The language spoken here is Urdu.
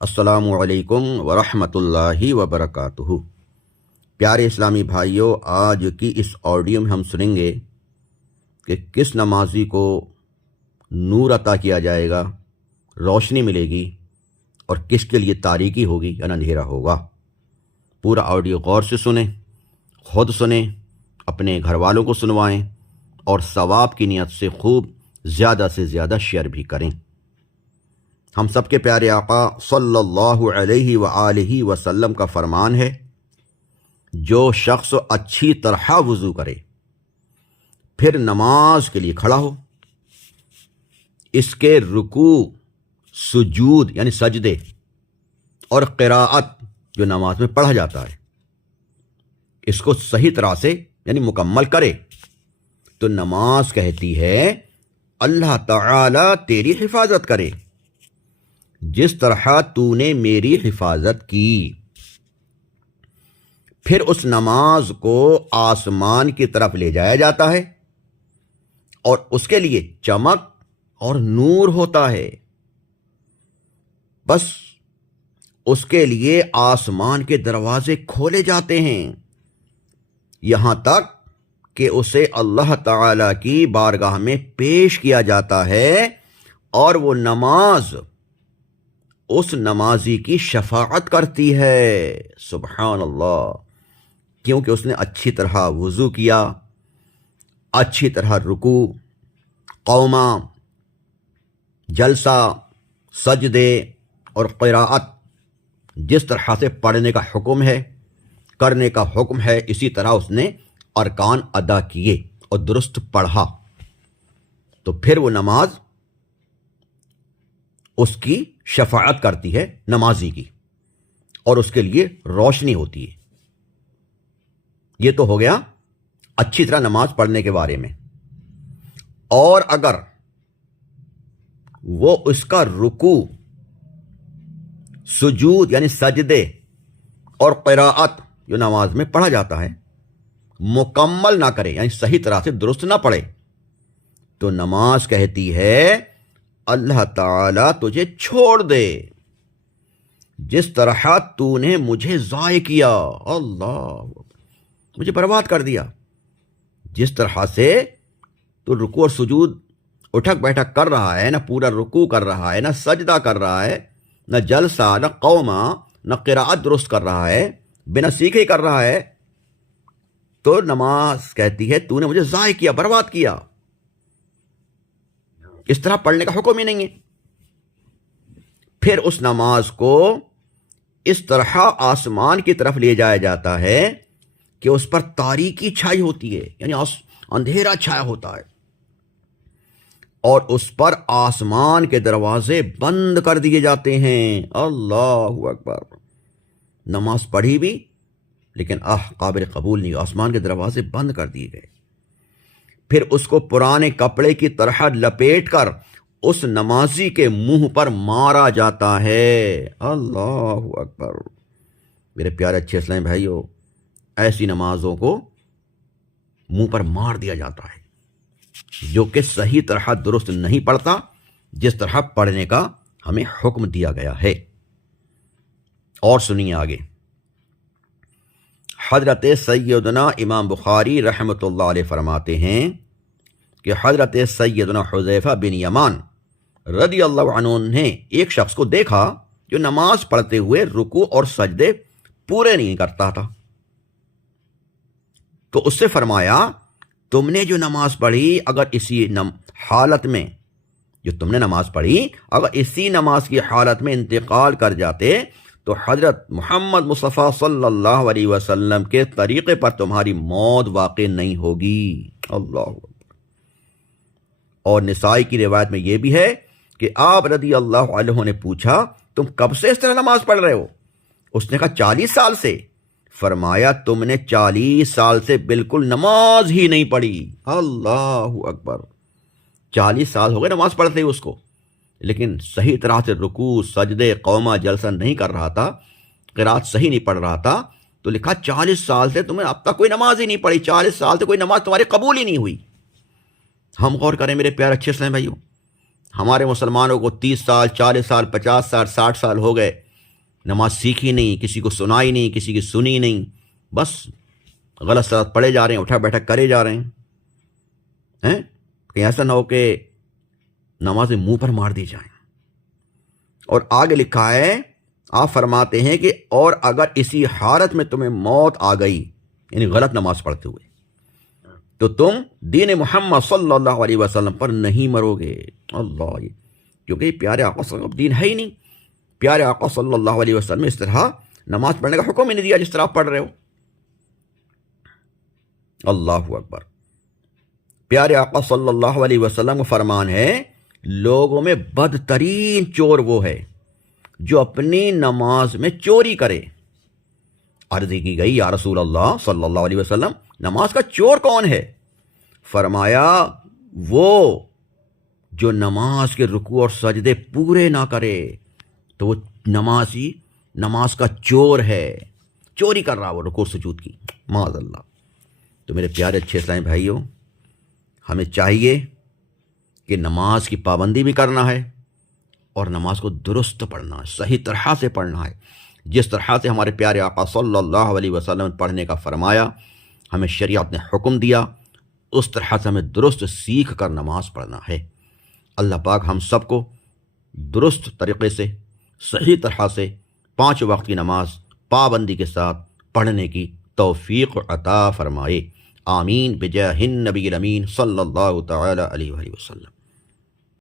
السلام علیکم ورحمۃ اللہ وبرکاتہ۔ پیارے اسلامی بھائیوں، آج کی اس آڈیو میں ہم سنیں گے کہ کس نمازی کو نور عطا کیا جائے گا، روشنی ملے گی، اور کس کے لیے تاریکی ہوگی یا اندھیرا ہوگا۔ پورا آڈیو غور سے سنیں، خود سنیں، اپنے گھر والوں کو سنوائیں، اور ثواب کی نیت سے خوب زیادہ سے زیادہ شیئر بھی کریں۔ ہم سب کے پیارے آقا صلی اللہ علیہ وآلہ وسلم کا فرمان ہے، جو شخص اچھی طرح وضو کرے پھر نماز کے لیے کھڑا ہو، اس کے رکوع، سجود یعنی سجدے اور قراءت جو نماز میں پڑھا جاتا ہے، اس کو صحیح طرح سے یعنی مکمل کرے، تو نماز کہتی ہے اللہ تعالی تیری حفاظت کرے جس طرح تو نے میری حفاظت کی۔ پھر اس نماز کو آسمان کی طرف لے جایا جاتا ہے، اور اس کے لیے چمک اور نور ہوتا ہے۔ بس اس کے لیے آسمان کے دروازے کھولے جاتے ہیں، یہاں تک کہ اسے اللہ تعالی کی بارگاہ میں پیش کیا جاتا ہے، اور وہ نماز اس نمازی کی شفاعت کرتی ہے۔ سبحان اللہ، کیونکہ اس نے اچھی طرح وضو کیا، اچھی طرح رکوع، قومہ، جلسہ، سجدے اور قراءت جس طرح سے پڑھنے کا حکم ہے، کرنے کا حکم ہے، اسی طرح اس نے ارکان ادا کیے اور درست پڑھا، تو پھر وہ نماز اس کی شفاعت کرتی ہے نمازی کی، اور اس کے لیے روشنی ہوتی ہے۔ یہ تو ہو گیا اچھی طرح نماز پڑھنے کے بارے میں۔ اور اگر وہ اس کا رکوع، سجود یعنی سجدے اور قراءت جو نماز میں پڑھا جاتا ہے مکمل نہ کرے، یعنی صحیح طرح سے درست نہ پڑھے، تو نماز کہتی ہے اللہ تعالیٰ تجھے چھوڑ دے جس طرح تو نے مجھے ضائع کیا، اللہ مجھے برباد کر دیا۔ جس طرح سے تو رکوع اور سجود اٹھک بیٹھک کر رہا ہے، نہ پورا رکوع کر رہا ہے، نہ سجدہ کر رہا ہے، نہ جلسہ، نہ قومہ، نہ قراءت درست کر رہا ہے، بنا سیکھے کر رہا ہے، تو نماز کہتی ہے تو نے مجھے ضائع کیا، برباد کیا۔ اس طرح پڑھنے کا حکم ہی نہیں ہے۔ پھر اس نماز کو اس طرح آسمان کی طرف لے جایا جاتا ہے کہ اس پر تاریکی چھائی ہوتی ہے، یعنی اندھیرا چھایا ہوتا ہے، اور اس پر آسمان کے دروازے بند کر دیے جاتے ہیں۔ اللہ اکبر، نماز پڑھی بھی لیکن قابل قبول نہیں، آسمان کے دروازے بند کر دیے گئے۔ پھر اس کو پرانے کپڑے کی طرح لپیٹ کر اس نمازی کے منہ پر مارا جاتا ہے۔ اللہ اکبر، میرے پیارے اچھے اسلامی بھائیوں، ایسی نمازوں کو منہ پر مار دیا جاتا ہے جو کہ صحیح طرح درست نہیں پڑھتا، جس طرح پڑھنے کا ہمیں حکم دیا گیا ہے۔ اور سنیے آگے، حضرت سیدنا امام بخاری رحمۃ اللہ علیہ فرماتے ہیں کہ حضرت سیدنا حذیفہ بن یمان رضی اللہ عنہ نے ایک شخص کو دیکھا جو نماز پڑھتے ہوئے رکوع اور سجدے پورے نہیں کرتا تھا، تو اس سے فرمایا تم نے جو نماز پڑھی، اگر اسی حالت میں جو تم نے نماز پڑھی، اگر اسی نماز کی حالت میں انتقال کر جاتے تو حضرت محمد مصطفیٰ صلی اللہ علیہ وسلم کے طریقے پر تمہاری موت واقع نہیں ہوگی۔ اللہ اکبر۔ اور نسائی کی روایت میں یہ بھی ہے کہ آپ رضی اللہ عنہ نے پوچھا تم کب سے اس طرح نماز پڑھ رہے ہو؟ اس نے کہا 40 سال سے۔ فرمایا تم نے 40 سال سے بالکل نماز ہی نہیں پڑھی۔ اللہ اکبر، 40 سال ہو گئے نماز پڑھتے ہی اس کو، لیکن صحیح طرح سے رکوع، سجدے، قومہ، جلسہ نہیں کر رہا تھا، قرات صحیح نہیں پڑھ رہا تھا، تو لکھا 40 سال سے تمہیں اب تک کوئی نماز ہی نہیں پڑھی، 40 سال سے کوئی نماز تمہاری قبول ہی نہیں ہوئی۔ ہم غور کریں میرے پیارے اچھے اسلام بھائیوں، ہمارے مسلمانوں کو 30 سال، 40 سال، 50 سال، 60 سال ہو گئے، نماز سیکھی نہیں، کسی کو سنائی نہیں، کسی کی سنی نہیں، بس غلط سلط پڑھے جا رہے ہیں، اٹھا بیٹھا کرے جا رہے ہیں، کہیں ایسا نہ ہو کہ نمازیں منہ پر مار دی جائیں۔ اور آگے لکھا ہے، آپ فرماتے ہیں کہ اور اگر اسی حالت میں تمہیں موت آ گئی، یعنی غلط نماز پڑھتے ہوئے، تو تم دین محمد صلی اللہ علیہ وسلم پر نہیں مرو گے۔ اللہ، کیونکہ پیارے آقا صلی اللہ علیہ وسلم دین ہے ہی نہیں۔ پیارے آقا صلی اللہ علیہ وسلم نے اس طرح نماز پڑھنے کا حکم ہی نہیں دیا جس طرح آپ پڑھ رہے ہو۔ اللہ اکبر۔ پیارے آقا صلی اللہ علیہ وسلم کا فرمان ہے، لوگوں میں بدترین چور وہ ہے جو اپنی نماز میں چوری کرے۔ عرض کی گئی، یا رسول اللہ صلی اللہ علیہ وسلم، نماز کا چور کون ہے؟ فرمایا، وہ جو نماز کے رکوع اور سجدے پورے نہ کرے تو وہ نماز کا چور ہے، چوری کر رہا وہ رکوع سجود کی، معاذ اللہ۔ تو میرے پیارے اچھے اسلامی بھائیوں، ہمیں چاہیے کہ نماز کی پابندی بھی کرنا ہے اور نماز کو درست پڑھنا ہے، صحیح طرح سے پڑھنا ہے، جس طرح سے ہمارے پیارے آقا صلی اللہ علیہ وسلم نے پڑھنے کا فرمایا، ہمیں شریعت نے حکم دیا، اس طرح سے ہمیں درست سیکھ کر نماز پڑھنا ہے۔ اللہ پاک ہم سب کو درست طریقے سے، صحیح طرح سے 5 وقت کی نماز پابندی کے ساتھ پڑھنے کی توفیق عطا فرمائے۔ آمین بجاہ النبی الامین صلی اللہ تعالی علیہ وسلم۔